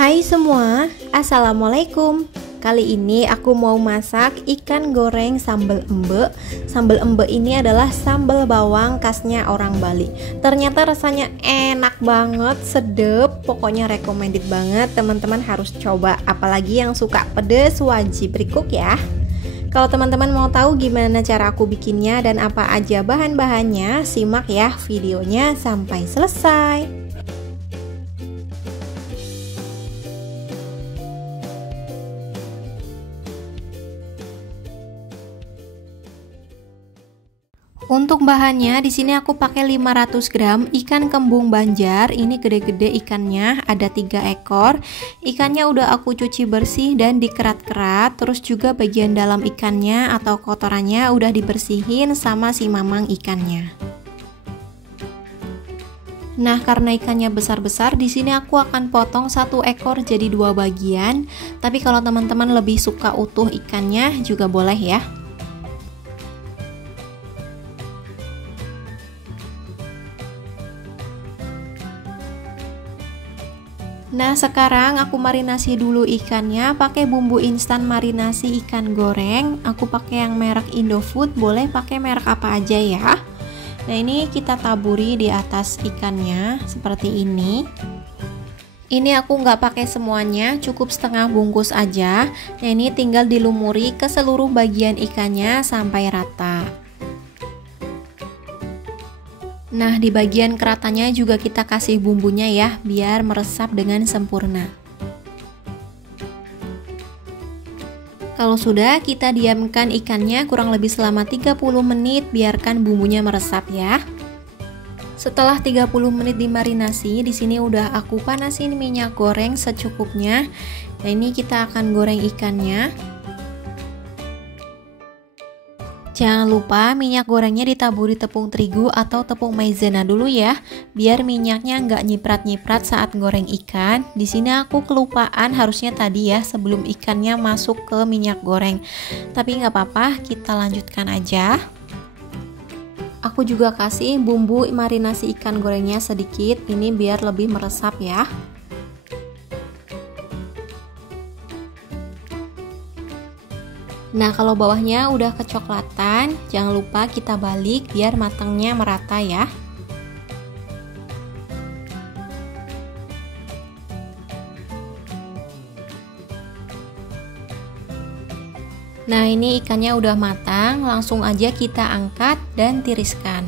Hai semua, Assalamualaikum. Kali ini aku mau masak ikan goreng sambal embe. Sambal embe ini adalah sambal bawang khasnya orang Bali. Ternyata rasanya enak banget, sedep. Pokoknya recommended banget, teman-teman harus coba. Apalagi yang suka pedes wajib recook ya. Kalau teman-teman mau tahu gimana cara aku bikinnya dan apa aja bahan-bahannya, simak ya videonya sampai selesai. Untuk bahannya di sini aku pakai 500 gram ikan kembung Banjar. Ini gede-gede ikannya, ada 3 ekor. Ikannya udah aku cuci bersih dan dikerat-kerat. Terus juga bagian dalam ikannya atau kotorannya udah dibersihin sama si mamang ikannya. Nah, karena ikannya besar-besar, di sini aku akan potong 1 ekor jadi 2 bagian. Tapi kalau teman-teman lebih suka utuh ikannya juga boleh ya. Nah, sekarang aku marinasi dulu ikannya pakai bumbu instan marinasi ikan goreng. Aku pakai yang merek Indofood, boleh pakai merek apa aja ya. Nah, ini kita taburi di atas ikannya seperti ini. Ini aku nggak pakai semuanya, cukup setengah bungkus aja. Nah, ini tinggal dilumuri ke seluruh bagian ikannya sampai rata. Nah, di bagian keratannya juga kita kasih bumbunya ya, biar meresap dengan sempurna. Kalau sudah, kita diamkan ikannya kurang lebih selama 30 menit, biarkan bumbunya meresap ya. Setelah 30 menit dimarinasi, di sini udah aku panasin minyak goreng secukupnya. Nah, ini kita akan goreng ikannya. Jangan lupa minyak gorengnya ditaburi tepung terigu atau tepung maizena dulu ya, biar minyaknya nggak nyiprat-nyiprat saat goreng ikan. Di sini aku kelupaan harusnya tadi ya sebelum ikannya masuk ke minyak goreng. Tapi nggak apa-apa, kita lanjutkan aja. Aku juga kasih bumbu marinasi ikan gorengnya sedikit, ini biar lebih meresap ya. Nah, kalau bawahnya udah kecoklatan, jangan lupa kita balik biar matangnya merata ya. Nah, ini ikannya udah matang, langsung aja kita angkat dan tiriskan.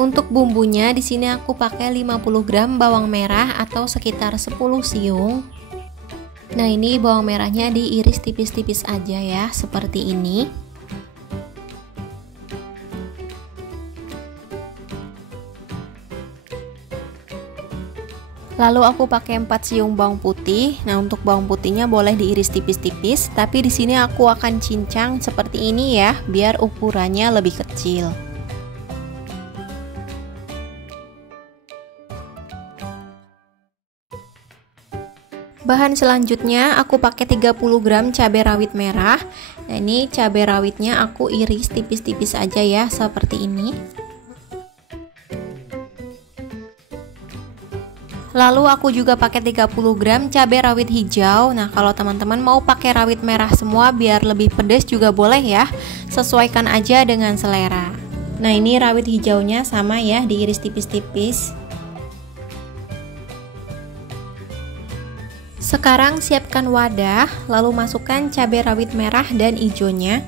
Untuk bumbunya di sini aku pakai 50 gram bawang merah atau sekitar 10 siung. Nah, ini bawang merahnya diiris tipis-tipis aja ya, seperti ini. Lalu aku pakai 4 siung bawang putih. Nah, untuk bawang putihnya boleh diiris tipis-tipis, tapi di sini aku akan cincang seperti ini ya, biar ukurannya lebih kecil. Bahan selanjutnya aku pakai 30 gram cabai rawit merah. Nah, ini cabai rawitnya aku iris tipis-tipis aja ya, seperti ini. Lalu aku juga pakai 30 gram cabai rawit hijau. Nah, kalau teman-teman mau pakai rawit merah semua biar lebih pedas juga boleh ya. Sesuaikan aja dengan selera. Nah, ini rawit hijaunya sama ya, diiris tipis-tipis. Sekarang siapkan wadah, lalu masukkan cabai rawit merah dan hijaunya.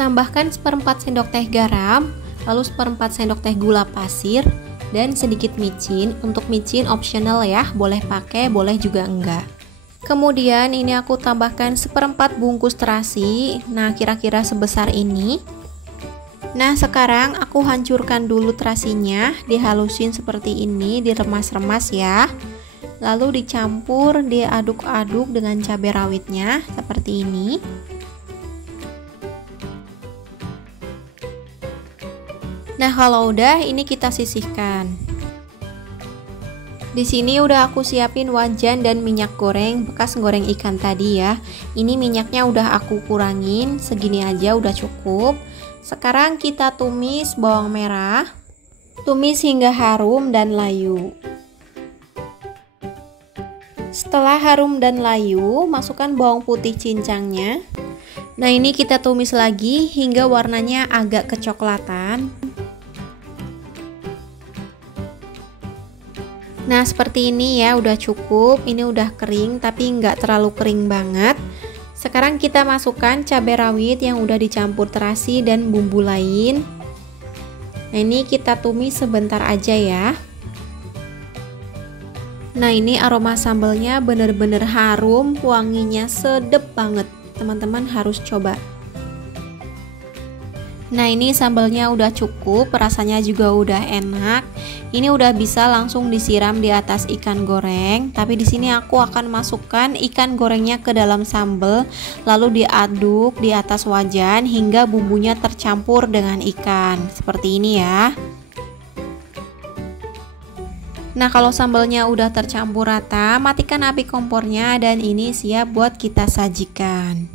Tambahkan seperempat sendok teh garam, lalu seperempat sendok teh gula pasir, dan sedikit micin. Untuk micin optional ya, boleh pakai, boleh juga enggak. Kemudian ini aku tambahkan seperempat bungkus terasi, nah kira-kira sebesar ini. Nah, sekarang aku hancurkan dulu terasinya, dihalusin seperti ini, diremas-remas ya. Lalu dicampur, diaduk-aduk dengan cabai rawitnya seperti ini. Nah, kalau udah ini kita sisihkan. Di sini udah aku siapin wajan dan minyak goreng bekas goreng ikan tadi ya. Ini minyaknya udah aku kurangin, segini aja udah cukup. Sekarang kita tumis bawang merah. Tumis hingga harum dan layu. Setelah harum dan layu, masukkan bawang putih cincangnya. Nah, ini kita tumis lagi hingga warnanya agak kecoklatan. Nah, seperti ini ya, udah cukup. Ini udah kering tapi nggak terlalu kering banget. Sekarang kita masukkan cabai rawit yang udah dicampur terasi dan bumbu lain. Nah, ini kita tumis sebentar aja ya. Nah, ini aroma sambalnya bener-bener harum, wanginya sedep banget. Teman-teman harus coba. Nah, ini sambalnya udah cukup, rasanya juga udah enak. Ini udah bisa langsung disiram di atas ikan goreng. Tapi di sini aku akan masukkan ikan gorengnya ke dalam sambal, lalu diaduk di atas wajan hingga bumbunya tercampur dengan ikan. Seperti ini ya. Nah, kalau sambalnya udah tercampur rata, matikan api kompornya dan ini siap buat kita sajikan.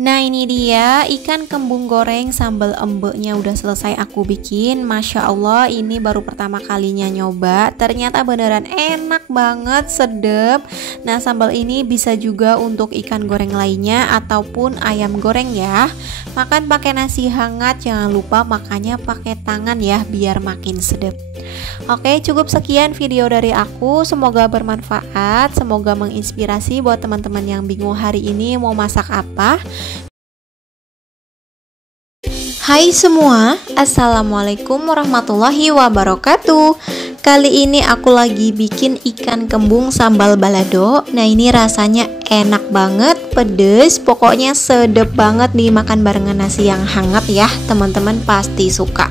Nah, ini dia ikan kembung goreng sambal embeknya udah selesai aku bikin. Masya Allah, ini baru pertama kalinya nyoba. Ternyata beneran enak banget, sedep. Nah, sambal ini bisa juga untuk ikan goreng lainnya ataupun ayam goreng ya. Makan pakai nasi hangat, jangan lupa makannya pakai tangan ya biar makin sedep. Oke, cukup sekian video dari aku. Semoga bermanfaat, semoga menginspirasi buat teman-teman yang bingung hari ini mau masak apa. Hai semua, assalamualaikum warahmatullahi wabarakatuh. Kali ini aku lagi bikin ikan kembung sambal balado. Nah, ini rasanya enak banget, pedes, pokoknya sedep banget dimakan barengan nasi yang hangat ya. Teman-teman pasti suka.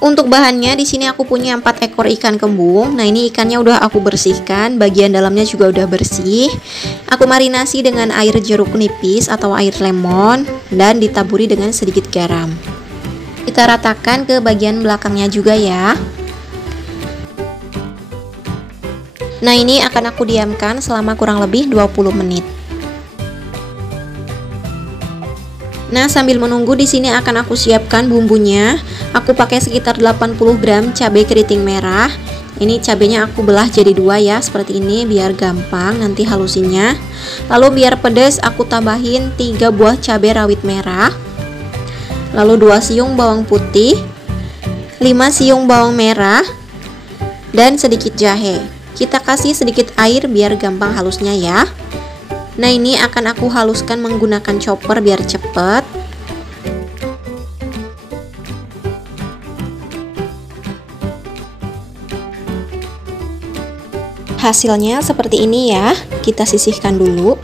Untuk bahannya di sini aku punya 4 ekor ikan kembung. Nah, ini ikannya udah aku bersihkan, bagian dalamnya juga udah bersih. Aku marinasi dengan air jeruk nipis atau air lemon dan ditaburi dengan sedikit garam. Kita ratakan ke bagian belakangnya juga ya. Nah, ini akan aku diamkan selama kurang lebih 20 menit. Nah, sambil menunggu di sini akan aku siapkan bumbunya. Aku pakai sekitar 80 gram cabai keriting merah. Ini cabainya aku belah jadi 2 ya, seperti ini biar gampang nanti halusinnya. Lalu biar pedas aku tambahin 3 buah cabai rawit merah. Lalu 2 siung bawang putih, 5 siung bawang merah, dan sedikit jahe. Kita kasih sedikit air biar gampang halusnya ya. Nah, ini akan aku haluskan menggunakan chopper biar cepet. Hasilnya seperti ini ya. Kita sisihkan dulu.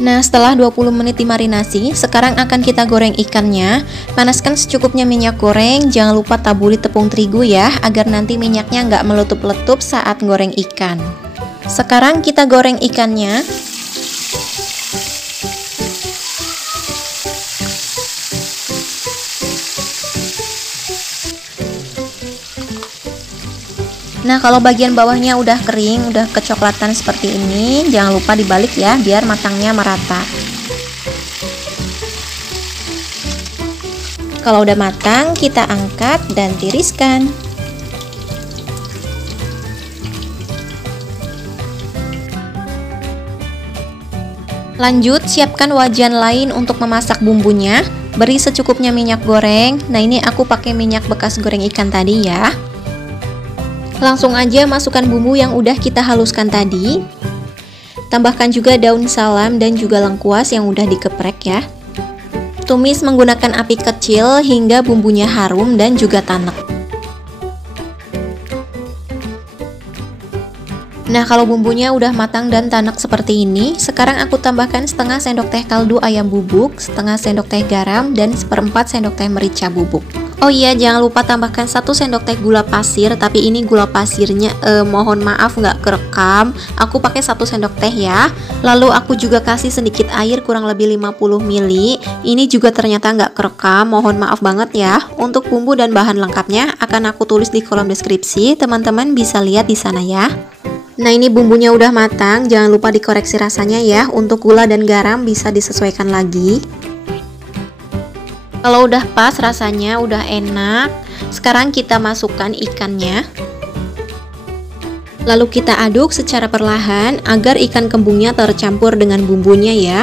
Nah, setelah 20 menit dimarinasi, sekarang akan kita goreng ikannya. Panaskan secukupnya minyak goreng. Jangan lupa taburi tepung terigu ya, agar nanti minyaknya nggak meletup-letup saat goreng ikan. Sekarang kita goreng ikannya. Nah, kalau bagian bawahnya udah kering, udah kecoklatan seperti ini, jangan lupa dibalik ya, biar matangnya merata. Kalau udah matang, kita angkat dan tiriskan. Lanjut, siapkan wajan lain untuk memasak bumbunya. Beri secukupnya minyak goreng. Nah, ini aku pakai minyak bekas goreng ikan tadi ya. Langsung aja masukkan bumbu yang udah kita haluskan tadi. Tambahkan juga daun salam dan juga lengkuas yang udah dikeprek ya. Tumis menggunakan api kecil hingga bumbunya harum dan juga tanek. Nah, kalau bumbunya udah matang dan tanek seperti ini, sekarang aku tambahkan setengah sendok teh kaldu ayam bubuk, setengah sendok teh garam, dan 1/4 sendok teh merica bubuk. Oh iya, jangan lupa tambahkan 1 sendok teh gula pasir, tapi ini gula pasirnya mohon maaf nggak kerekam. Aku pakai 1 sendok teh ya. Lalu aku juga kasih sedikit air kurang lebih 50 ml. Ini juga ternyata nggak kerekam, mohon maaf banget ya. Untuk bumbu dan bahan lengkapnya akan aku tulis di kolom deskripsi, teman-teman bisa lihat di sana ya. Nah, ini bumbunya udah matang, jangan lupa dikoreksi rasanya ya. Untuk gula dan garam bisa disesuaikan lagi. Kalau udah pas rasanya, udah enak, sekarang kita masukkan ikannya. Lalu kita aduk secara perlahan agar ikan kembungnya tercampur dengan bumbunya ya.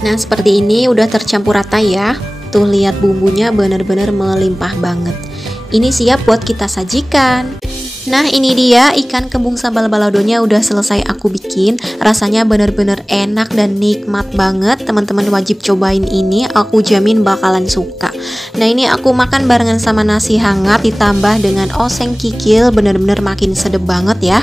Nah, seperti ini udah tercampur rata ya. Tuh lihat bumbunya benar-benar melimpah banget. Ini siap buat kita sajikan. Nah, ini dia ikan kembung sambal baladonya udah selesai aku bikin. Rasanya bener-bener enak dan nikmat banget. Teman-teman wajib cobain ini, aku jamin bakalan suka. Nah, ini aku makan barengan sama nasi hangat ditambah dengan oseng kikil, bener-bener makin sedep banget ya.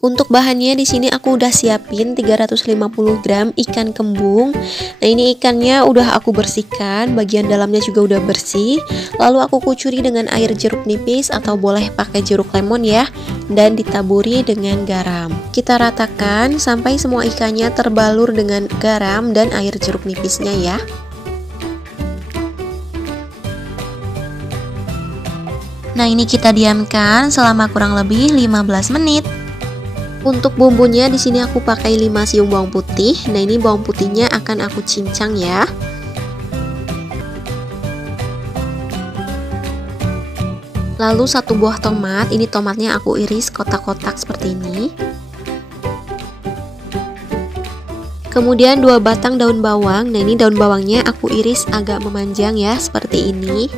Untuk bahannya di sini aku udah siapin 350 gram ikan kembung. Nah, ini ikannya udah aku bersihkan, bagian dalamnya juga udah bersih. Lalu aku kucuri dengan air jeruk nipis atau boleh pakai jeruk lemon ya, dan ditaburi dengan garam. Kita ratakan sampai semua ikannya terbalur dengan garam dan air jeruk nipisnya ya. Nah, ini kita diamkan selama kurang lebih 15 menit. Untuk bumbunya di sini aku pakai 5 siung bawang putih. Nah, ini bawang putihnya akan aku cincang ya. Lalu 1 buah tomat, ini tomatnya aku iris kotak-kotak seperti ini. Kemudian 2 batang daun bawang. Nah, ini daun bawangnya aku iris agak memanjang ya, seperti ini.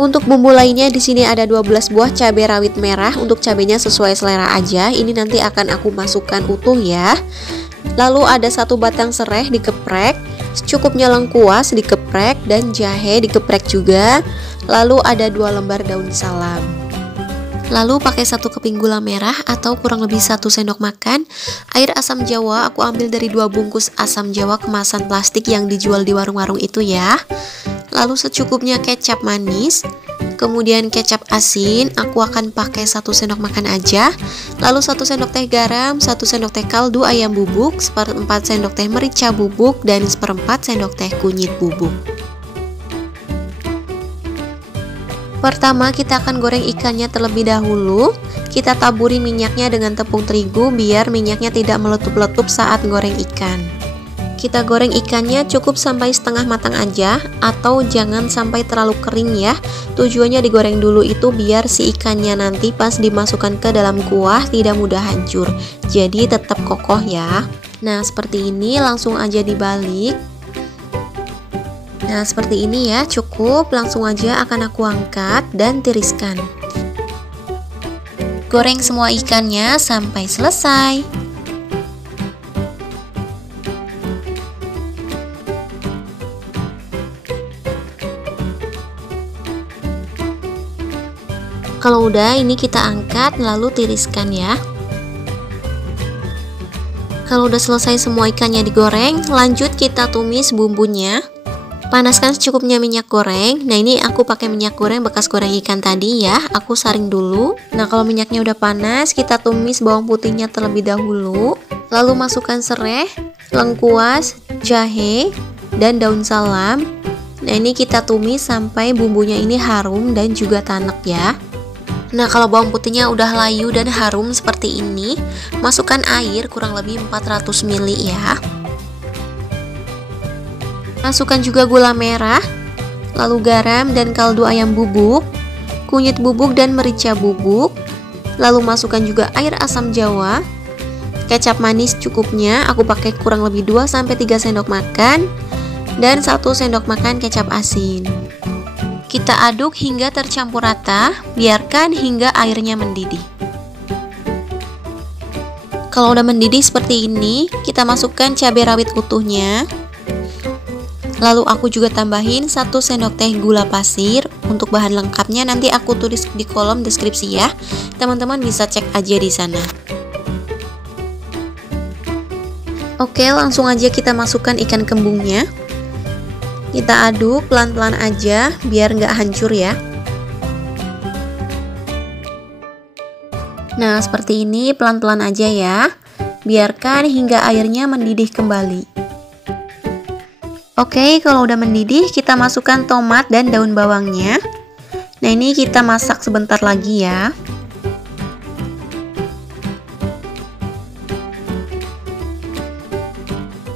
Untuk bumbu lainnya di sini ada 12 buah cabai rawit merah. Untuk cabenya sesuai selera aja. Ini nanti akan aku masukkan utuh ya. Lalu ada 1 batang serai dikeprek, secukupnya lengkuas dikeprek dan jahe dikeprek juga. Lalu ada 2 lembar daun salam. Lalu pakai 1 keping gula merah atau kurang lebih 1 sendok makan. Air asam jawa aku ambil dari 2 bungkus asam jawa kemasan plastik yang dijual di warung-warung itu ya. Lalu secukupnya kecap manis, kemudian kecap asin, aku akan pakai 1 sendok makan aja. Lalu 1 sendok teh garam, 1 sendok teh kaldu ayam bubuk, 1/4 sendok teh merica bubuk, dan 1/4 sendok teh kunyit bubuk. Pertama kita akan goreng ikannya terlebih dahulu. Kita taburi minyaknya dengan tepung terigu biar minyaknya tidak meletup-letup saat goreng ikan. Kita goreng ikannya cukup sampai setengah matang aja, atau jangan sampai terlalu kering ya. Tujuannya digoreng dulu itu biar si ikannya nanti pas dimasukkan ke dalam kuah tidak mudah hancur. Jadi tetap kokoh ya. Nah, seperti ini langsung aja dibalik. Nah, seperti ini ya, cukup. Langsung aja akan aku angkat dan tiriskan. Goreng semua ikannya sampai selesai. Kalau udah, ini kita angkat lalu tiriskan ya. Kalau udah selesai semua ikannya digoreng, lanjut kita tumis bumbunya. Panaskan secukupnya minyak goreng. Nah, ini aku pakai minyak goreng bekas goreng ikan tadi ya. Aku saring dulu. Nah, kalau minyaknya udah panas, kita tumis bawang putihnya terlebih dahulu. Lalu masukkan serai, lengkuas, jahe, dan daun salam. Nah, ini kita tumis sampai bumbunya ini harum dan juga tanek ya. Nah, kalau bawang putihnya udah layu dan harum seperti ini, masukkan air kurang lebih 400 ml ya. Masukkan juga gula merah, lalu garam dan kaldu ayam bubuk, kunyit bubuk dan merica bubuk. Lalu masukkan juga air asam jawa, kecap manis cukupnya, aku pakai kurang lebih 2-3 sendok makan, dan 1 sendok makan kecap asin. Kita aduk hingga tercampur rata, biarkan hingga airnya mendidih. Kalau udah mendidih seperti ini, kita masukkan cabai rawit utuhnya. Lalu aku juga tambahin 1 sendok teh gula pasir. Untuk bahan lengkapnya nanti aku tulis di kolom deskripsi ya. Teman-teman bisa cek aja di sana. Oke, langsung aja kita masukkan ikan kembungnya. Kita aduk pelan-pelan aja biar nggak hancur ya. Nah, seperti ini pelan-pelan aja ya. Biarkan hingga airnya mendidih kembali. Oke, kalau udah mendidih, kita masukkan tomat dan daun bawangnya. Nah, ini kita masak sebentar lagi ya.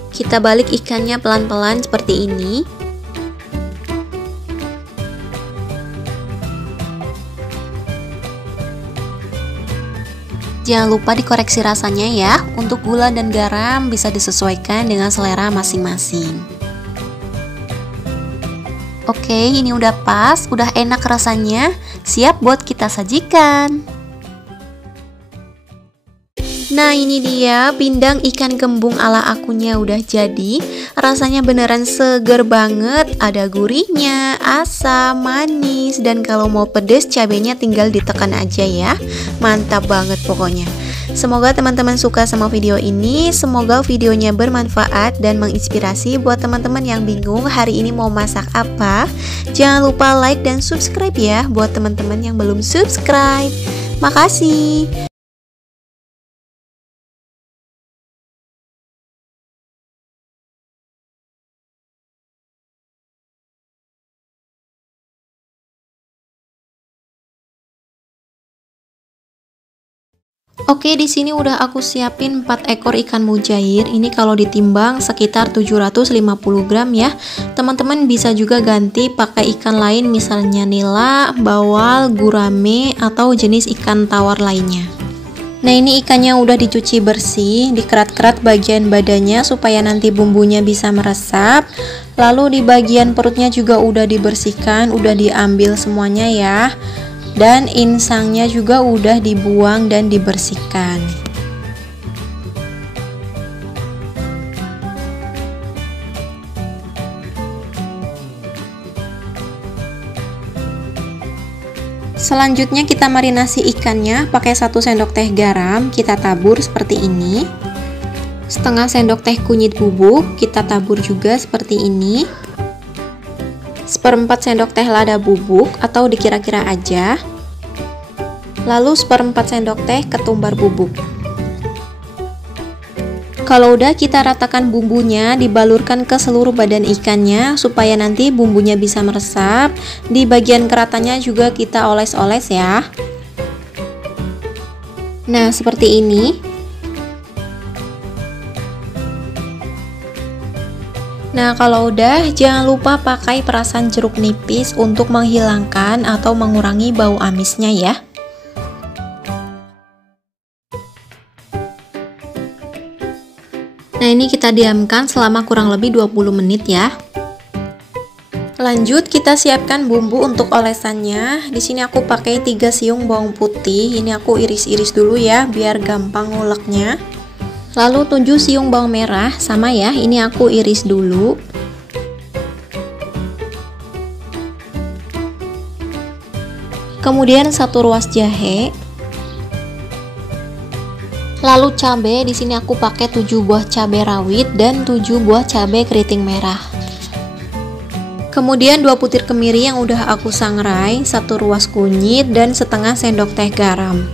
Kita balik ikannya pelan-pelan seperti ini. Jangan lupa dikoreksi rasanya ya. Untuk gula dan garam bisa disesuaikan dengan selera masing-masing. Oke, ini udah pas, udah enak rasanya, siap buat kita sajikan. Nah, ini dia pindang ikan kembung ala akunya udah jadi. Rasanya beneran seger banget, ada gurihnya, asam, manis, dan kalau mau pedes cabenya tinggal ditekan aja ya. Mantap banget pokoknya. Semoga teman-teman suka sama video ini, semoga videonya bermanfaat dan menginspirasi buat teman-teman yang bingung hari ini mau masak apa. Jangan lupa like dan subscribe ya buat teman-teman yang belum subscribe. Makasih. Oke, di sini udah aku siapin 4 ekor ikan mujair. Ini kalau ditimbang sekitar 750 gram ya. Teman-teman bisa juga ganti pakai ikan lain, misalnya nila, bawal, gurame, atau jenis ikan tawar lainnya. Nah, ini ikannya udah dicuci bersih, dikerat-kerat bagian badannya supaya nanti bumbunya bisa meresap. Lalu di bagian perutnya juga udah dibersihkan, udah diambil semuanya ya. Dan insangnya juga udah dibuang dan dibersihkan. Selanjutnya kita marinasi ikannya pakai 1 sendok teh garam, kita tabur seperti ini. Setengah sendok teh kunyit bubuk, kita tabur juga seperti ini. 1/4 sendok teh lada bubuk atau dikira-kira aja. Lalu 1/4 sendok teh ketumbar bubuk. Kalau udah kita ratakan bumbunya, dibalurkan ke seluruh badan ikannya supaya nanti bumbunya bisa meresap. Di bagian keratannya juga kita oles-oles ya. Nah, seperti ini. Nah, kalau udah, jangan lupa pakai perasan jeruk nipis untuk menghilangkan atau mengurangi bau amisnya ya. Nah, ini kita diamkan selama kurang lebih 20 menit ya. Lanjut, kita siapkan bumbu untuk olesannya. Di sini aku pakai 3 siung bawang putih. Ini aku iris-iris dulu ya, biar gampang nguleknya. Lalu 7 siung bawang merah, sama ya, ini aku iris dulu. Kemudian 1 ruas jahe. Lalu cabai, di sini aku pakai 7 buah cabai rawit dan 7 buah cabai keriting merah. Kemudian 2 butir kemiri yang udah aku sangrai, 1 ruas kunyit dan setengah sendok teh garam.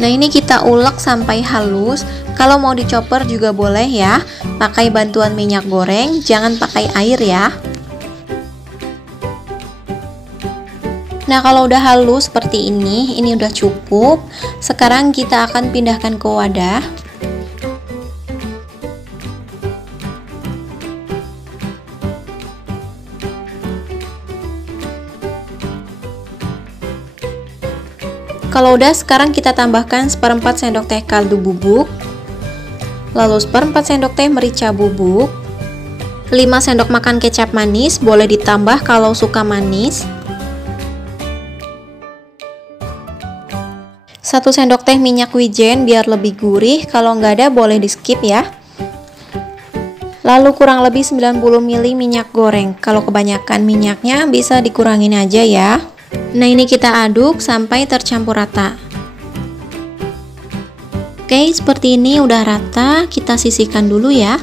Nah, ini kita ulek sampai halus. Kalau mau dicoper juga boleh ya. Pakai bantuan minyak goreng, jangan pakai air ya. Nah, kalau udah halus seperti ini udah cukup. Sekarang kita akan pindahkan ke wadah. Kalau udah, sekarang kita tambahkan 1/4 sendok teh kaldu bubuk, lalu 1/4 sendok teh merica bubuk, 5 sendok makan kecap manis, boleh ditambah kalau suka manis, 1 sendok teh minyak wijen biar lebih gurih, kalau nggak ada boleh di skip ya. Lalu kurang lebih 90 ml minyak goreng. Kalau kebanyakan minyaknya bisa dikurangin aja ya. Nah, ini kita aduk sampai tercampur rata. Oke, seperti ini udah rata, kita sisihkan dulu ya.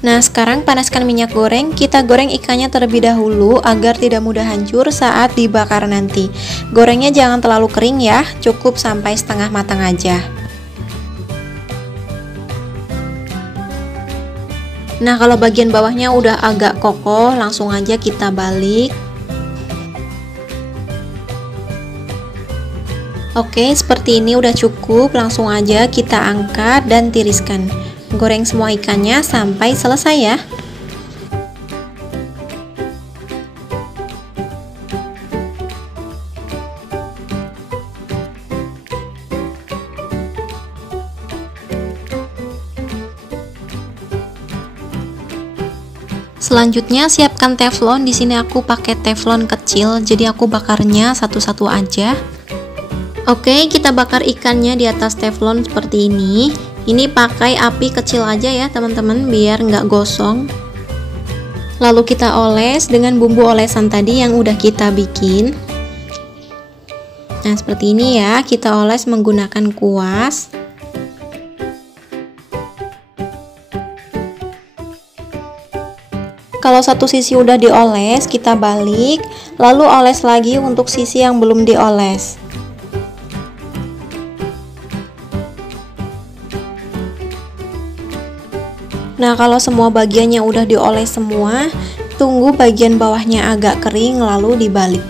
Nah, sekarang panaskan minyak goreng, kita goreng ikannya terlebih dahulu agar tidak mudah hancur saat dibakar nanti. Gorengnya jangan terlalu kering ya, cukup sampai setengah matang aja. Nah, kalau bagian bawahnya udah agak kokoh, langsung aja kita balik. Oke, seperti ini udah cukup, langsung aja kita angkat dan tiriskan. Goreng semua ikannya sampai selesai ya. Selanjutnya siapkan teflon. Di sini aku pakai teflon kecil, jadi aku bakarnya satu-satu aja. Oke, kita bakar ikannya di atas teflon seperti ini. Ini pakai api kecil aja ya teman-teman, biar nggak gosong. Lalu kita oles dengan bumbu olesan tadi yang udah kita bikin. Nah, seperti ini ya, kita oles menggunakan kuas. Kalau satu sisi udah dioles, kita balik, lalu oles lagi untuk sisi yang belum dioles. Nah, kalau semua bagiannya udah dioles semua, tunggu bagian bawahnya agak kering lalu dibalik.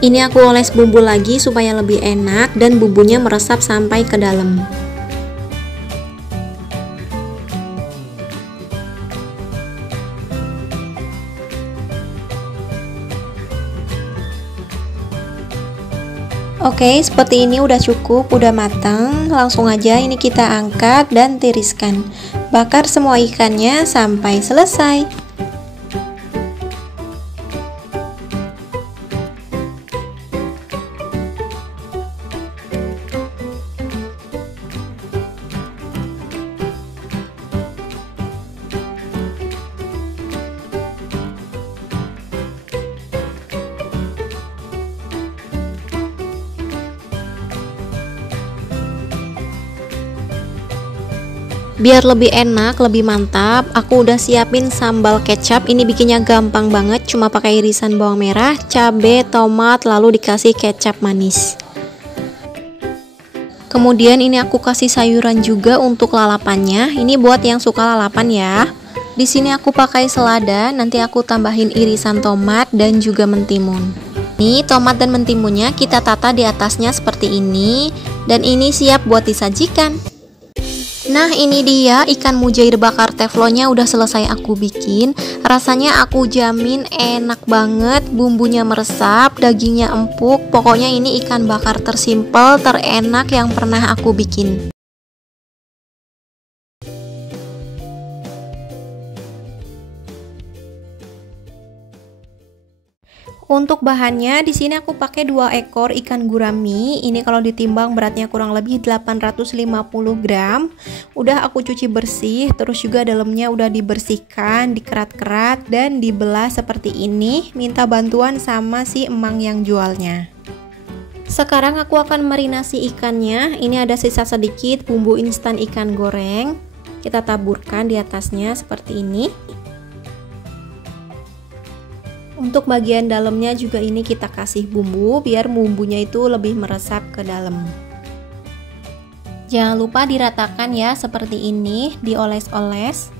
Ini aku oles bumbu lagi supaya lebih enak dan bumbunya meresap sampai ke dalam. Oke, seperti ini udah cukup, udah matang. Langsung aja ini kita angkat dan tiriskan. Bakar semua ikannya sampai selesai. Biar lebih enak, lebih mantap, aku udah siapin sambal kecap. Ini bikinnya gampang banget, cuma pakai irisan bawang merah, cabai, tomat, lalu dikasih kecap manis. Kemudian ini aku kasih sayuran juga untuk lalapannya. Ini buat yang suka lalapan ya. Di sini aku pakai selada, nanti aku tambahin irisan tomat dan juga mentimun. Ini tomat dan mentimunnya kita tata di atasnya seperti ini, dan ini siap buat disajikan. Nah, ini dia ikan mujair bakar teflonnya udah selesai aku bikin. Rasanya aku jamin enak banget, bumbunya meresap, dagingnya empuk. Pokoknya ini ikan bakar tersimpel, terenak yang pernah aku bikin. Untuk bahannya di sini aku pakai 2 ekor ikan gurami. Ini kalau ditimbang beratnya kurang lebih 850 gram. Udah aku cuci bersih, terus juga dalamnya udah dibersihkan, dikerat-kerat dan dibelah seperti ini. Minta bantuan sama si emang yang jualnya. Sekarang aku akan marinasi ikannya. Ini ada sisa sedikit bumbu instan ikan goreng. Kita taburkan di atasnya seperti ini. Untuk bagian dalamnya juga ini kita kasih bumbu biar bumbunya itu lebih meresap ke dalam. Jangan lupa diratakan ya seperti ini, dioles-oles.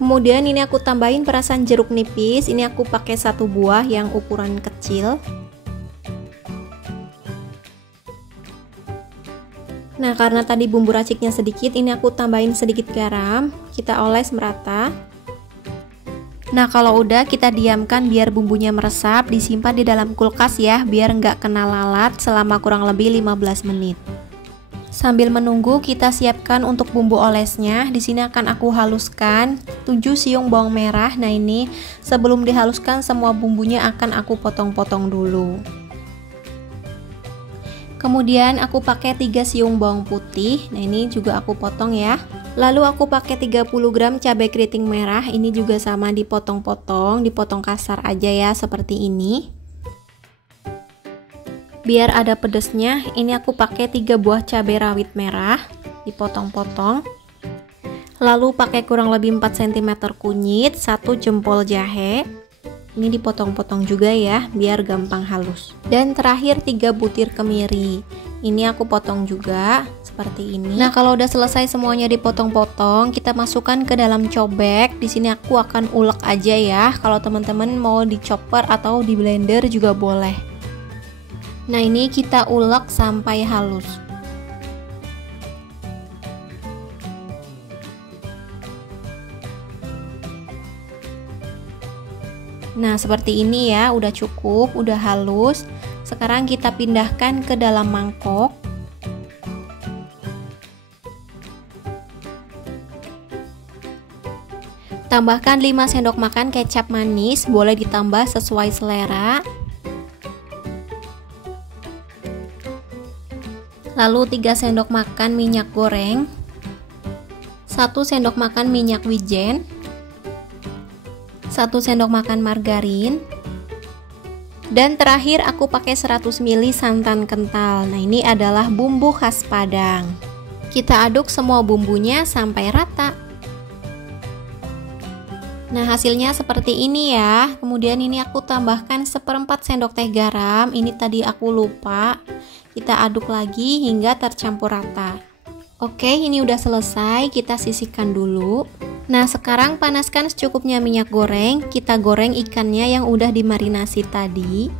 Kemudian ini aku tambahin perasan jeruk nipis. Ini aku pakai 1 buah yang ukuran kecil. Nah, karena tadi bumbu raciknya sedikit, ini aku tambahin sedikit garam. Kita oles merata. Nah, kalau udah kita diamkan biar bumbunya meresap, disimpan di dalam kulkas ya, biar nggak kena lalat selama kurang lebih 15 menit. Sambil menunggu kita siapkan untuk bumbu olesnya. Di sini akan aku haluskan 7 siung bawang merah. Nah, ini sebelum dihaluskan semua bumbunya akan aku potong-potong dulu. Kemudian aku pakai 3 siung bawang putih. Nah, ini juga aku potong ya. Lalu aku pakai 30 gram cabai keriting merah. Ini juga sama dipotong-potong, dipotong kasar aja ya, seperti ini. Biar ada pedesnya, ini aku pakai 3 buah cabai rawit merah, dipotong-potong. Lalu pakai kurang lebih 4 cm kunyit, 1 jempol jahe. Ini dipotong-potong juga ya, biar gampang halus. Dan terakhir 3 butir kemiri. Ini aku potong juga seperti ini. Nah, kalau udah selesai semuanya dipotong-potong, kita masukkan ke dalam cobek. Di sini aku akan ulek aja ya. Kalau teman-teman mau di chopper atau di blender juga boleh. Nah, ini kita ulek sampai halus. Nah, seperti ini ya, udah cukup, udah halus. Sekarang kita pindahkan ke dalam mangkok. Tambahkan 5 sendok makan kecap manis, boleh ditambah sesuai selera. Lalu 3 sendok makan minyak goreng, 1 sendok makan minyak wijen, 1 sendok makan margarin, dan terakhir aku pakai 100 ml santan kental. Nah, ini adalah bumbu khas Padang. Kita aduk semua bumbunya sampai rata. Nah, hasilnya seperti ini ya. Kemudian ini aku tambahkan 1/4 sendok teh garam. Ini tadi aku lupa. Kita aduk lagi hingga tercampur rata. Oke, ini udah selesai. Kita sisihkan dulu. Nah, sekarang panaskan secukupnya minyak goreng. Kita goreng ikannya yang udah dimarinasi tadi.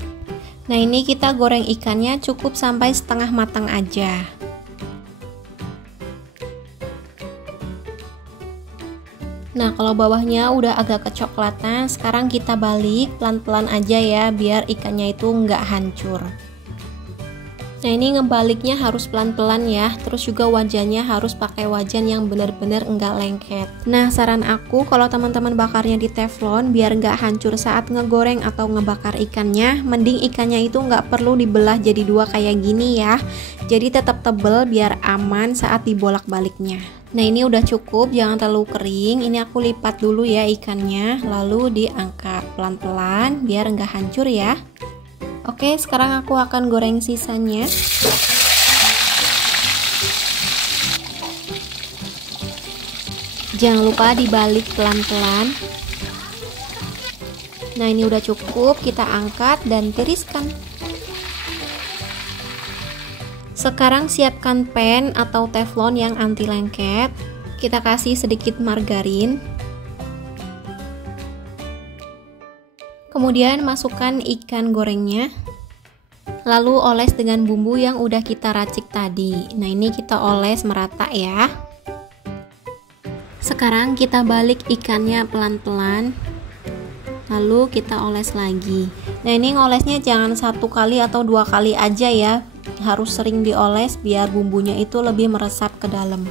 Nah, ini kita goreng ikannya cukup sampai setengah matang aja. Nah, kalau bawahnya udah agak kecoklatan, sekarang kita balik pelan-pelan aja ya, biar ikannya itu nggak hancur. Nah, ini ngebaliknya harus pelan-pelan ya, terus juga wajannya harus pakai wajan yang benar-benar enggak lengket. Nah, saran aku kalau teman-teman bakarnya di teflon biar nggak hancur saat ngegoreng atau ngebakar ikannya, mending ikannya itu nggak perlu dibelah jadi 2 kayak gini ya. Jadi tetap tebel biar aman saat dibolak-baliknya. Nah, ini udah cukup, jangan terlalu kering. Ini aku lipat dulu ya ikannya, lalu diangkat pelan-pelan biar nggak hancur ya. Oke, sekarang aku akan goreng sisanya. Jangan lupa dibalik pelan-pelan. Nah, ini udah cukup, kita angkat dan tiriskan. Sekarang siapkan pan atau teflon yang anti lengket. Kita kasih sedikit margarin. Kemudian masukkan ikan gorengnya. Lalu oles dengan bumbu yang udah kita racik tadi. Nah, ini kita oles merata ya. Sekarang kita balik ikannya pelan-pelan. Lalu kita oles lagi. Nah, ini ngolesnya jangan 1 kali atau 2 kali aja ya. Harus sering dioles biar bumbunya itu lebih meresap ke dalam.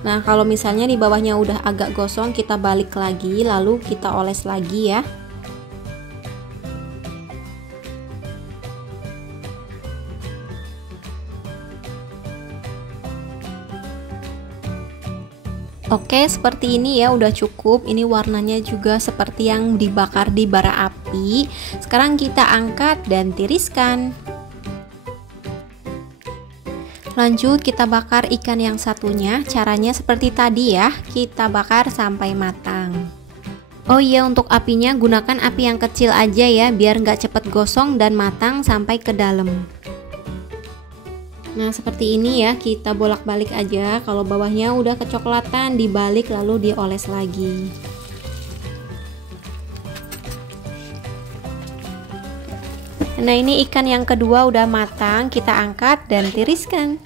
Nah, kalau misalnya di bawahnya udah agak gosong, kita balik lagi, lalu kita oles lagi ya. Oke, seperti ini ya, udah cukup. Ini warnanya juga seperti yang dibakar di bara api. Sekarang kita angkat dan tiriskan. Lanjut kita bakar ikan yang satunya. Caranya seperti tadi ya, kita bakar sampai matang. Oh iya, untuk apinya gunakan api yang kecil aja ya, biar nggak cepet gosong dan matang sampai ke dalam. Nah, seperti ini ya, kita bolak-balik aja. Kalau bawahnya udah kecoklatan, dibalik lalu dioles lagi. Nah, ini ikan yang kedua udah matang, kita angkat dan tiriskan.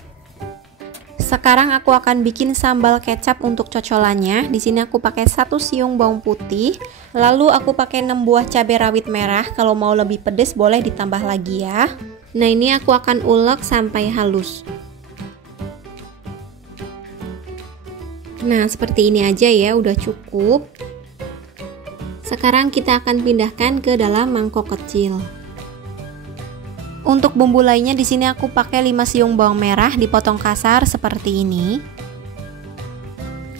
Sekarang aku akan bikin sambal kecap untuk cocolannya. Di sini aku pakai 1 siung bawang putih, lalu aku pakai 6 buah cabai rawit merah. Kalau mau lebih pedas boleh ditambah lagi ya. Nah, ini aku akan ulek sampai halus. Nah, seperti ini aja ya, udah cukup. Sekarang kita akan pindahkan ke dalam mangkok kecil. Untuk bumbu lainnya di sini aku pakai 5 siung bawang merah dipotong kasar seperti ini.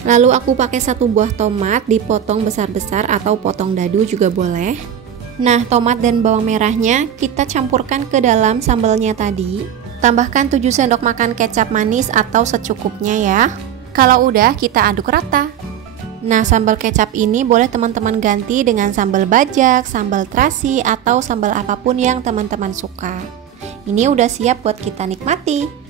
Lalu aku pakai 1 buah tomat dipotong besar-besar atau potong dadu juga boleh. Nah, tomat dan bawang merahnya kita campurkan ke dalam sambalnya tadi. Tambahkan 7 sendok makan kecap manis atau secukupnya ya. Kalau udah, kita aduk rata. Nah, sambal kecap ini boleh teman-teman ganti dengan sambal bajak, sambal terasi, atau sambal apapun yang teman-teman suka. Ini udah siap buat kita nikmati.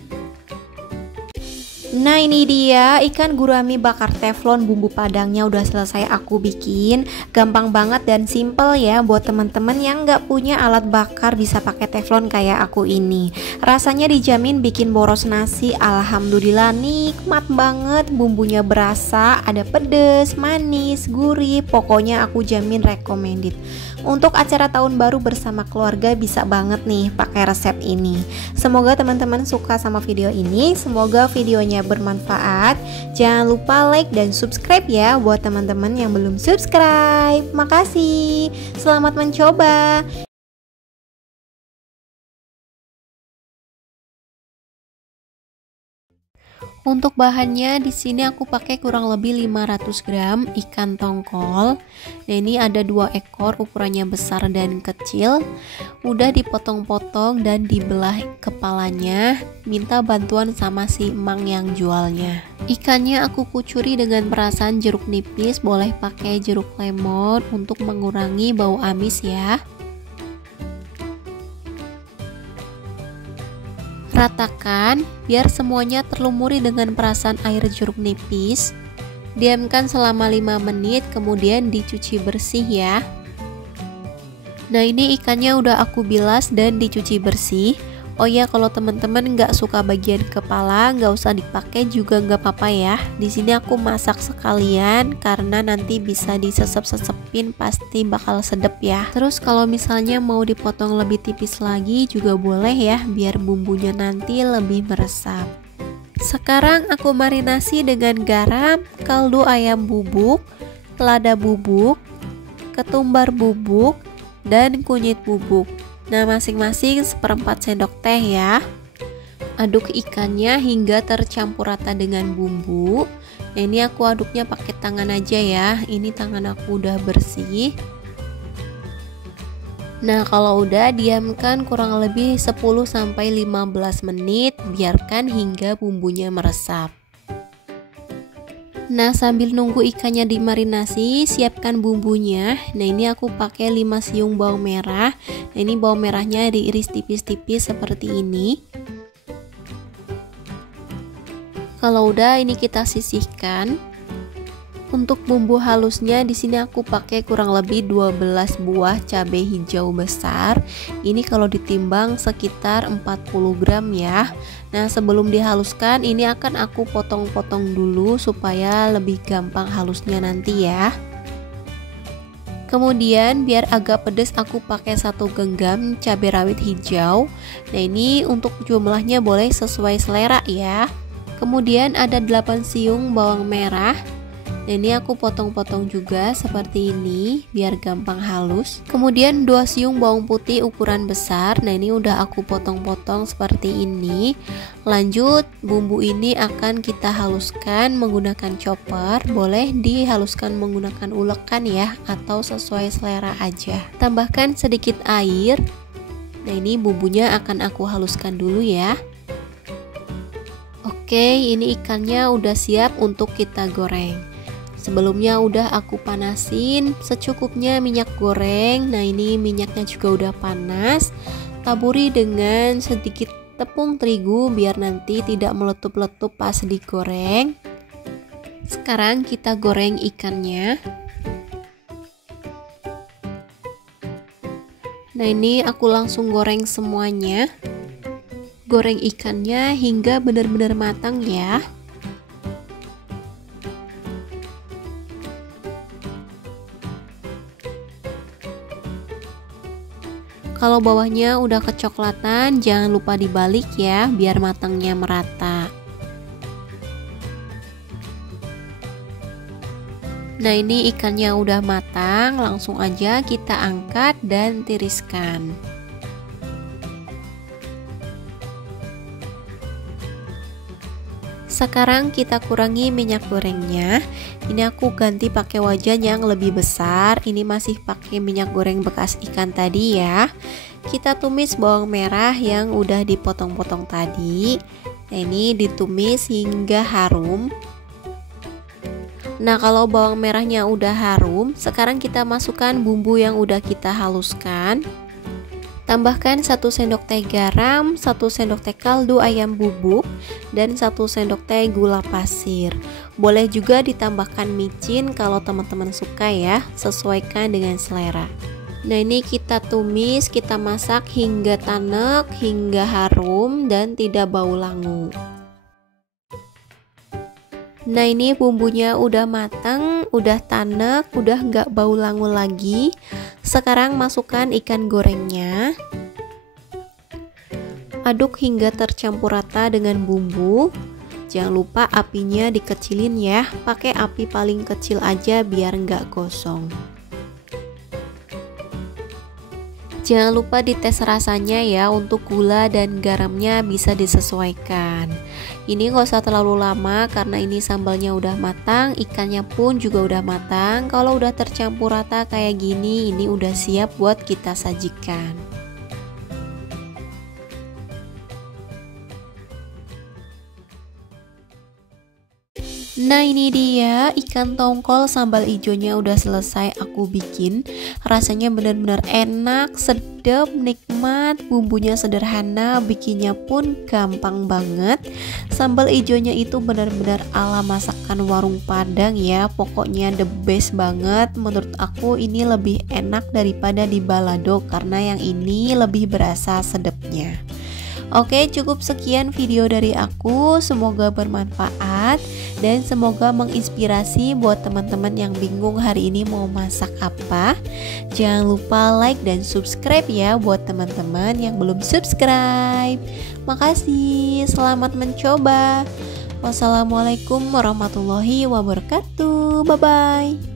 Nah, ini dia ikan gurami bakar teflon, bumbu padangnya udah selesai aku bikin. Gampang banget dan simple ya buat teman-teman yang nggak punya alat bakar, bisa pakai teflon kayak aku ini. Rasanya dijamin bikin boros nasi. Alhamdulillah nikmat banget, bumbunya berasa, ada pedes, manis, gurih, pokoknya aku jamin recommended. Untuk acara tahun baru bersama keluarga bisa banget nih pakai resep ini. Semoga teman-teman suka sama video ini, semoga videonya bermanfaat. Jangan lupa like dan subscribe ya buat teman-teman yang belum subscribe. Makasih. Selamat mencoba. Untuk bahannya di sini aku pakai kurang lebih 500 gram ikan tongkol. Nah, ini ada 2 ekor, ukurannya besar dan kecil. Udah dipotong-potong dan dibelah kepalanya. Minta bantuan sama si emang yang jualnya. Ikannya aku kucuri dengan perasan jeruk nipis, boleh pakai jeruk lemon untuk mengurangi bau amis ya. Ratakan biar semuanya terlumuri dengan perasan air jeruk nipis. Diamkan selama 5 menit, kemudian dicuci bersih ya. Nah, ini ikannya udah aku bilas dan dicuci bersih. Oh ya, kalau teman-teman nggak suka bagian kepala, nggak usah dipakai juga nggak apa-apa ya. Di sini aku masak sekalian karena nanti bisa disesep-sesepin, pasti bakal sedep ya. Terus kalau misalnya mau dipotong lebih tipis lagi juga boleh ya, biar bumbunya nanti lebih meresap. Sekarang aku marinasi dengan garam, kaldu ayam bubuk, lada bubuk, ketumbar bubuk, dan kunyit bubuk. Nah, masing-masing 1/4 sendok teh ya. Aduk ikannya hingga tercampur rata dengan bumbu. Nah, ini aku aduknya pakai tangan aja ya. Ini tangan aku udah bersih. Nah, kalau udah diamkan kurang lebih 10-15 menit, biarkan hingga bumbunya meresap. Nah, sambil nunggu ikannya dimarinasi, siapkan bumbunya. Nah, ini aku pakai 5 siung bawang merah. Nah, ini bawang merahnya diiris tipis-tipis seperti ini. Kalau udah, ini kita sisihkan. Untuk bumbu halusnya di sini aku pakai kurang lebih 12 buah cabai hijau besar. Ini kalau ditimbang sekitar 40 gram ya. Nah, sebelum dihaluskan ini akan aku potong-potong dulu supaya lebih gampang halusnya nanti ya. Kemudian biar agak pedas aku pakai 1 genggam cabai rawit hijau. Nah, ini untuk jumlahnya boleh sesuai selera ya. Kemudian ada 8 siung bawang merah. Nah, ini aku potong-potong juga seperti ini biar gampang halus. Kemudian 2 siung bawang putih ukuran besar. Nah, ini udah aku potong-potong seperti ini. Lanjut, bumbu ini akan kita haluskan menggunakan chopper. Boleh dihaluskan menggunakan ulekan ya, atau sesuai selera aja. Tambahkan sedikit air. Nah, ini bumbunya akan aku haluskan dulu ya. Oke, ini ikannya udah siap untuk kita goreng. Sebelumnya udah aku panasin secukupnya minyak goreng. Nah, ini minyaknya juga udah panas. Taburi dengan sedikit tepung terigu biar nanti tidak meletup-letup pas digoreng. Sekarang kita goreng ikannya. Nah, ini aku langsung goreng semuanya. Goreng ikannya hingga benar-benar matang ya. Kalau bawahnya udah kecoklatan, jangan lupa dibalik ya, biar matangnya merata. Nah, ini ikannya udah matang, langsung aja kita angkat dan tiriskan. Sekarang kita kurangi minyak gorengnya. Ini aku ganti pakai wajan yang lebih besar. Ini masih pakai minyak goreng bekas ikan tadi ya. Kita tumis bawang merah yang udah dipotong-potong tadi. Nah, ini ditumis hingga harum. Nah, kalau bawang merahnya udah harum, sekarang kita masukkan bumbu yang udah kita haluskan. Tambahkan 1 sendok teh garam, 1 sendok teh kaldu ayam bubuk, dan 1 sendok teh gula pasir. Boleh juga ditambahkan micin kalau teman-teman suka ya, sesuaikan dengan selera. Nah, ini kita tumis, kita masak hingga tanek, hingga harum dan tidak bau langu. Nah, ini bumbunya udah matang, udah tanek, udah nggak bau langu lagi. Sekarang masukkan ikan gorengnya. Aduk hingga tercampur rata dengan bumbu. Jangan lupa apinya dikecilin ya, pakai api paling kecil aja biar nggak gosong. Jangan lupa dites rasanya ya, untuk gula dan garamnya bisa disesuaikan. Ini nggak usah terlalu lama karena ini sambalnya udah matang, ikannya pun juga udah matang. Kalau udah tercampur rata kayak gini, ini udah siap buat kita sajikan. Nah, ini dia ikan tongkol sambal ijonya udah selesai aku bikin. Rasanya benar-benar enak, sedap, nikmat, bumbunya sederhana, bikinnya pun gampang banget. Sambal ijonya itu benar-benar ala masakan warung Padang ya, pokoknya the best banget. Menurut aku ini lebih enak daripada di balado karena yang ini lebih berasa sedapnya. Oke, cukup sekian video dari aku. Semoga bermanfaat dan semoga menginspirasi buat teman-teman yang bingung hari ini mau masak apa. Jangan lupa like dan subscribe ya buat teman-teman yang belum subscribe. Makasih, selamat mencoba. Wassalamualaikum warahmatullahi wabarakatuh. Bye bye.